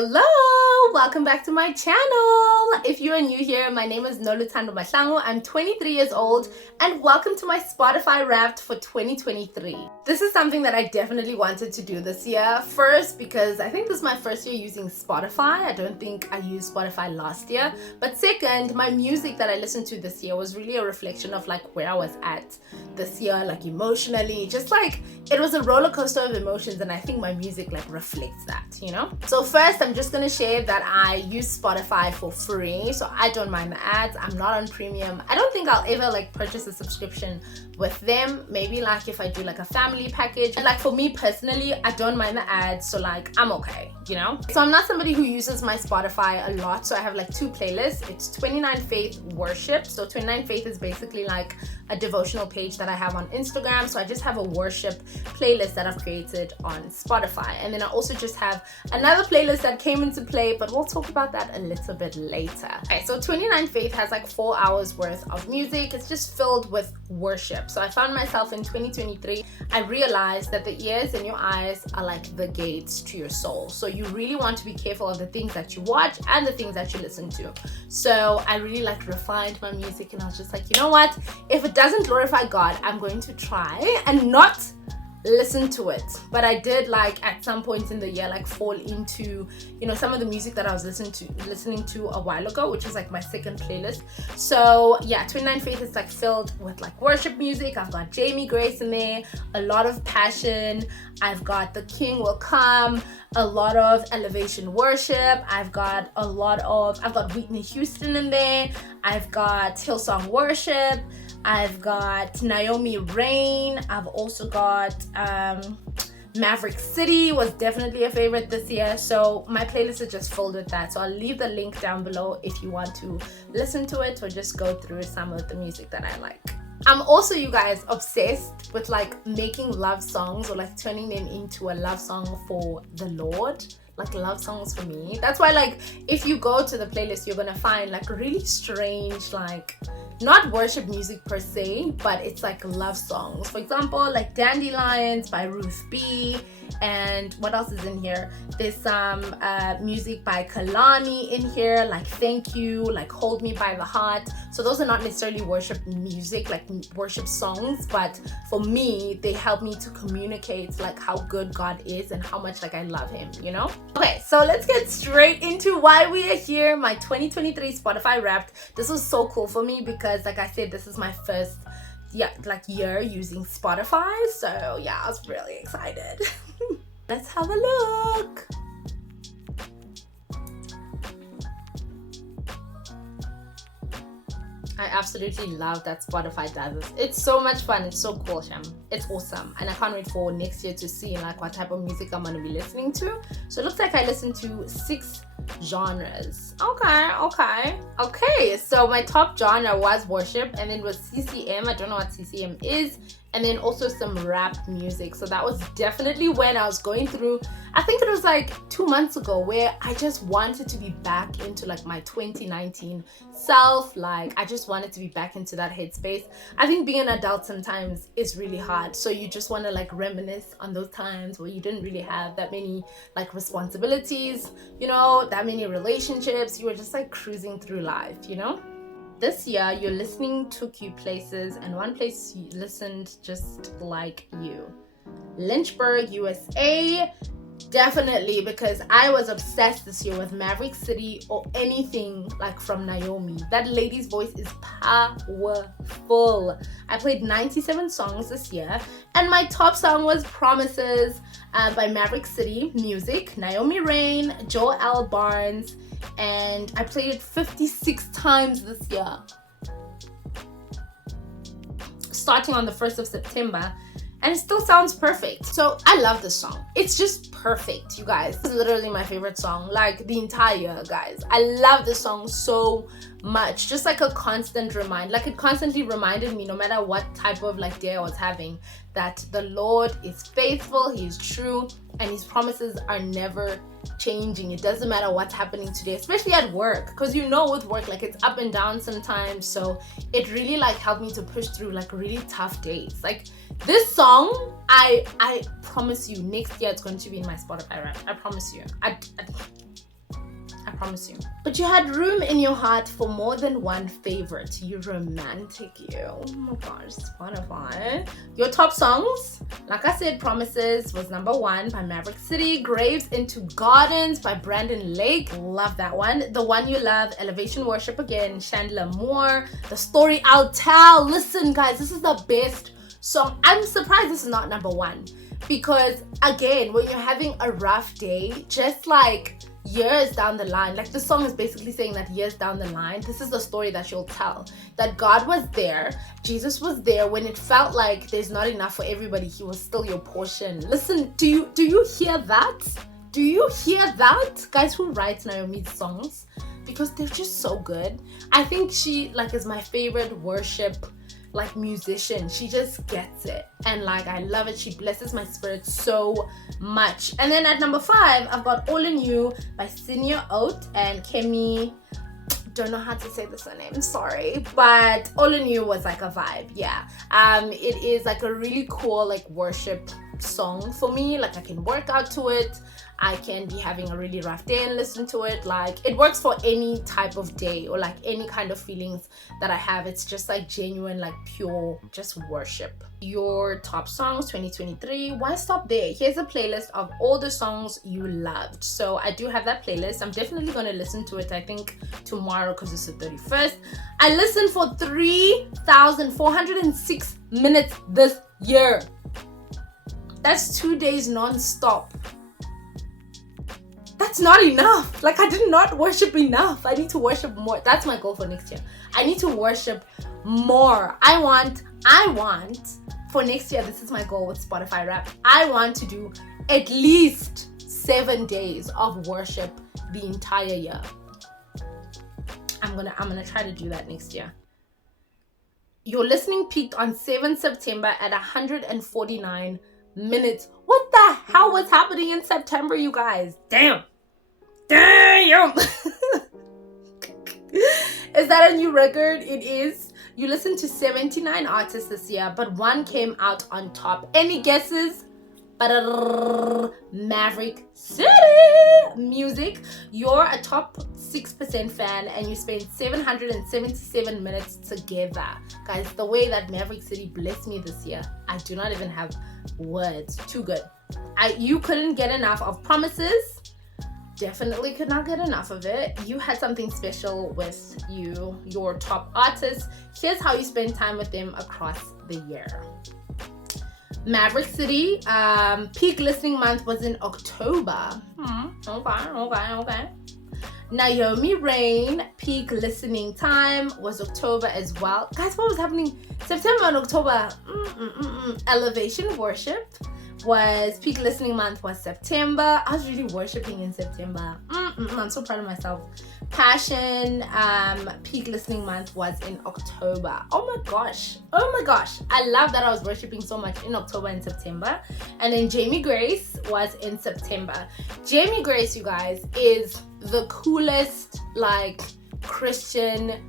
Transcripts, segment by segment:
Hello, welcome back to my channel. If you are new here, my name is Noluthando Mahlangu. I'm 23 years old and welcome to my Spotify Wrapped for 2023. This is something that I definitely wanted to do this year. First, because I think this is my first year using Spotify. I don't think I used Spotify last year. But second, my music that I listened to this year was really a reflection of like where I was at this year, like emotionally, just like it was a roller coaster of emotions, and I think my music like reflects that, you know? So first, I'm just gonna share that I use Spotify for free, so I don't mind the ads. I'm not on premium. I don't think I'll ever like purchase a subscription with them. Maybe like if I do like a family package. And like for me personally, I don't mind the ads, so like I'm okay, you know? So I'm not somebody who uses my Spotify a lot, so I have like two playlists. It's 29 Faith Worship. So 29 Faith is basically like a devotional page that I have on Instagram. So I just have a worship playlist that I've created on Spotify. And then I also just have another playlist that came into play, but we'll talk about that a little bit later. Okay, so 29 Faith has like 4 hours worth of music. It's just filled with worship. So I found myself in 2023, I realized that the ears and your eyes are like the gates to your soul. So you really want to be careful of the things that you watch and the things that you listen to. So I really like refined my music, and I was just like, you know what? If it doesn't glorify God, I'm going to try and not listen to it. But I did like at some point in the year like fall into, you know, some of the music that I was listening to a while ago, which is like my second playlist. So yeah, 29 Faith is like filled with like worship music. I've got Jamie Grace in there, a lot of passion. I've got The King Will Come, a lot of elevation worship. I've got Whitney Houston in there. I've got Hillsong worship. I've got Naomi Rain. I've also got Maverick City was definitely a favorite this year. So my playlist is just filled with that. So I'll leave the link down below if you want to listen to it or just go through some of the music that I like. I'm also, you guys, obsessed with like making love songs or like turning them into a love song for the Lord. Like love songs for me. That's why like if you go to the playlist, you're gonna find like really strange, like not worship music per se, but it's like love songs. For example, like Dandelions by Ruth B. And what else is in here? There's some music by Kalani in here, like Thank You, like Hold Me by the Heart. So those are not necessarily worship music, like worship songs, but for me, they help me to communicate like how good God is and how much like I love him, you know? Okay, so let's get straight into why we are here. My 2023 Spotify Wrapped. This was so cool for me because like I said, this is my first year using Spotify. So yeah, I was really excited. Let's have a look. I absolutely love that Spotify does this. It's so much fun. It's so cool, Sham. It's awesome. And I can't wait for next year to see like what type of music I'm going to be listening to. So it looks like I listened to 6 genres. Okay. So my top genre was worship, and then was CCM. I don't know what CCM is. And then also some rap music. So that was definitely when I was going through, I think it was like 2 months ago, where I just wanted to be back into like my 2019 self. Like I just wanted to be back into that headspace. I think being an adult sometimes is really hard. So you just want to like reminisce on those times where you didn't really have that many like responsibilities, you know, that many relationships. You were just like cruising through life, you know? This year, your listening took you places, and one place you listened just like you. Lynchburg, USA. Definitely, because I was obsessed this year with Maverick City or anything like from Naomi. That lady's voice is powerful. I played 97 songs this year, and my top song was Promises by Maverick City Music, Naomi Rain, Joel L. Barnes, and I played it 56 times this year. Starting on the 1st of September. And it still sounds perfect. So I love this song. It's just perfect, you guys. This is literally my favorite song, like the entire year, guys. I love this song so much. Just like a constant reminder. Like it constantly reminded me, no matter what type of like day I was having, that the Lord is faithful, he is true, and his promises are never changing. It doesn't matter what's happening today, especially at work, because you know with work like it's up and down sometimes. So it really like helped me to push through like really tough days. Like this song, I promise you next year it's going to be in my Spotify rap. I promise you. promise you. But you had room in your heart for more than one favorite. You romantic, you. Oh my gosh, Spotify. Your top songs, like I said, Promises was number 1 by Maverick City. Graves into Gardens by Brandon Lake. Love that one. The One You Love, Elevation Worship again, Chandler Moore. The Story I'll Tell. Listen, guys, this is the best song. I'm surprised this is not number 1. Because again, when you're having a rough day, just like years down the line, like the song is basically saying that years down the line, this is the story that you'll tell. That God was there, Jesus was there when it felt like there's not enough for everybody. He was still your portion. Listen, do you hear that? Do you hear that? Guys, who writes Naomi's songs? Because they're just so good. I think she like is my favorite worship like musician. She just gets it, and like I love it. She blesses my spirit so much. And then at number 5, I've got All in You by Senior Oat and Kemi. Don't know how to say the surname, sorry, but All in You was like a vibe. Yeah, it is like a really cool like worship song for me. Like I can work out to it, I can be having a really rough day and listen to it. Like it works for any type of day or like any kind of feelings that I have. It's just like genuine, like pure, just worship. Your top songs 2023. Why stop there? Here's a playlist of all the songs you loved. So I do have that playlist. I'm definitely going to listen to it, I think tomorrow, because it's the 31st. I listened for 3,406 minutes this year. That's 2 days non-stop. That's not enough. Like I did not worship enough. I need to worship more. That's my goal for next year. I need to worship more. I want for next year, this is my goal with Spotify Rap. I want to do at least 7 days of worship the entire year. I'm gonna try to do that next year. Your listening peaked on 7 September at 149 minutes. What the hell was happening in September, you guys? Damn. Is that a new record? It is. You listened to 79 artists this year, but one came out on top. Any guesses? Maverick City Music. You're a top 6% fan and you spent 777 minutes together. Guys, the way that Maverick City blessed me this year, I do not even have words. Too good. You couldn't get enough of Promises. Definitely could not get enough of it. You had something special with your top artists. Here's how you spend time with them across the year. Maverick City, peak listening month was in October. Okay. Naomi Rain, peak listening time was October as well. Guys, what was happening September and October? Elevation Worship was peak listening month was September. I was really worshiping in September. I'm so proud of myself. Passion, peak listening month was in October. Oh my gosh, I love that I was worshiping so much in October and September. And then Jamie Grace was in September. Jamie Grace, you guys, is the coolest like Christian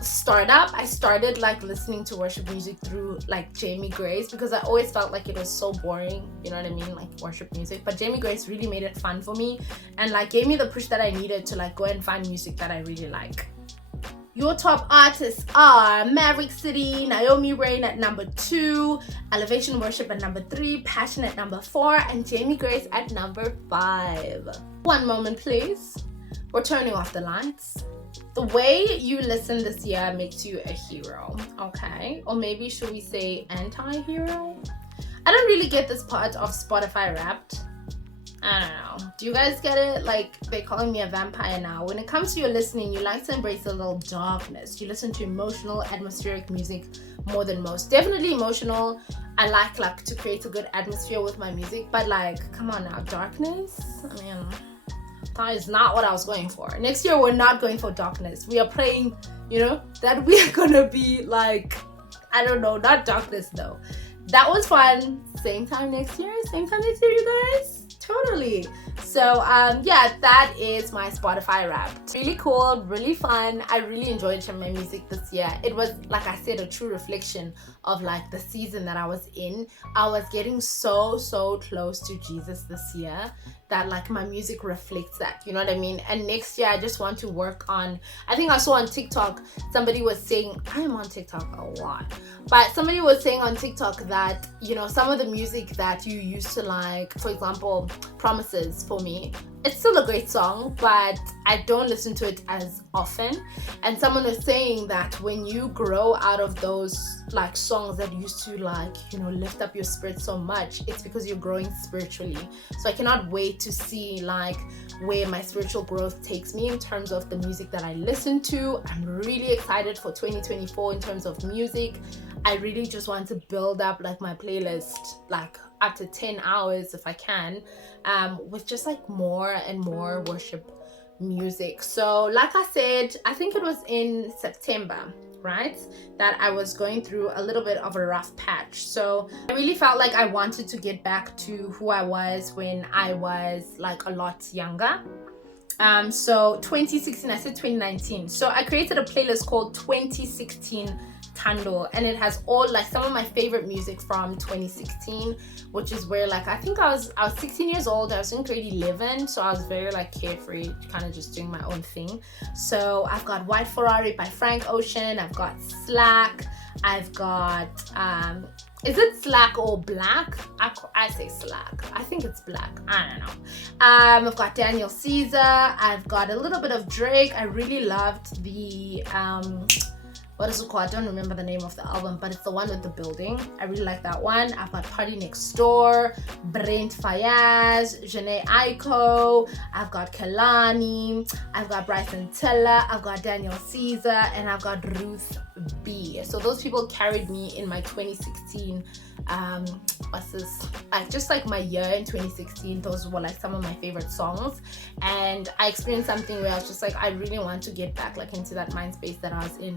startup. I started like listening to worship music through like Jamie Grace because I always felt like it was so boring, you know what I mean, like worship music. But Jamie Grace really made it fun for me and like gave me the push that I needed to like go and find music that I really like. Your top artists are Maverick City, Naomi Rain at number 2, Elevation Worship at number 3, Passion at number 4, and Jamie Grace at number 5. One moment please. We're turning off the lights. The way you listen this year makes you a hero, okay? Or maybe should we say anti-hero? I don't really get this part of Spotify Wrapped. I don't know. Do you guys get it? Like, they're calling me a vampire now. When it comes to your listening, you like to embrace a little darkness. You listen to emotional, atmospheric music more than most. Definitely emotional. I like to create a good atmosphere with my music. But like, come on now, darkness? I mean, that is not what I was going for. Next year, we're not going for darkness. We are praying, you know, that we are gonna be like, I don't know, not darkness though. That was fun. Same time next year, you guys. Totally. So yeah, that is my Spotify Wrapped. Really cool, really fun. I really enjoyed sharing my music this year. It was, like I said, a true reflection of like the season that I was in. I was getting so close to Jesus this year, that like my music reflects that, you know what I mean? And next year I just want to work on, I think I saw on TikTok somebody was saying, I am on TikTok a lot, but somebody was saying on TikTok that, you know, some of the music that you used to like, for example, Promises, for me, it's still a great song, but I don't listen to it as often. And someone was saying that when you grow out of those like songs that used to like, you know, lift up your spirit so much, it's because you're growing spiritually. So I cannot wait to see like where my spiritual growth takes me in terms of the music that I listen to. I'm really excited for 2024 in terms of music. I really just want to build up like my playlist like up to 10 hours if I can, with just like more and more worship music. So like I said, I think it was in September, right, that I was going through a little bit of a rough patch. So I really felt like I wanted to get back to who I was when I was like a lot younger. So 2016, I said 2019. So I created a playlist called 2016 Tando, and it has all like some of my favorite music from 2016, which is where like I think I was 16 years old. I was in grade 11, so I was very like carefree, kind of just doing my own thing. So I've got White Ferrari by Frank Ocean, I've got Slack, I've got is it Slack or Black? I say Slack. I think it's Black. I don't know. I've got Daniel Caesar. I've got a little bit of Drake. I really loved the what is it called? I don't remember the name of the album, but it's the one with the building. I really like that one. I've got Party Next Door, Brent Fayez, Janae Aiko. I've got Kelani. I've got Bryson Tiller. I've got Daniel Caesar, and I've got Ruth B. So those people carried me in my 2016. What's this? Just like my year in 2016. Those were like some of my favorite songs, and I experienced something where I was just like, I really want to get back like into that mind space that I was in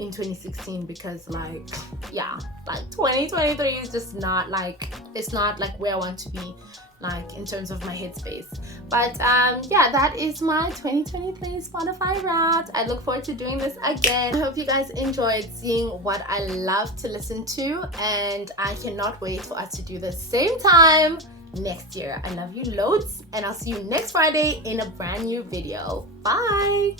2016, because like, yeah, like 2023 is just not like, it's not like where I want to be like in terms of my headspace. But yeah, that is my 2023 Spotify Wrapped. I look forward to doing this again. I hope you guys enjoyed seeing what I love to listen to, and I cannot wait for us to do the same time next year. I love you loads, and I'll see you next Friday in a brand new video. Bye.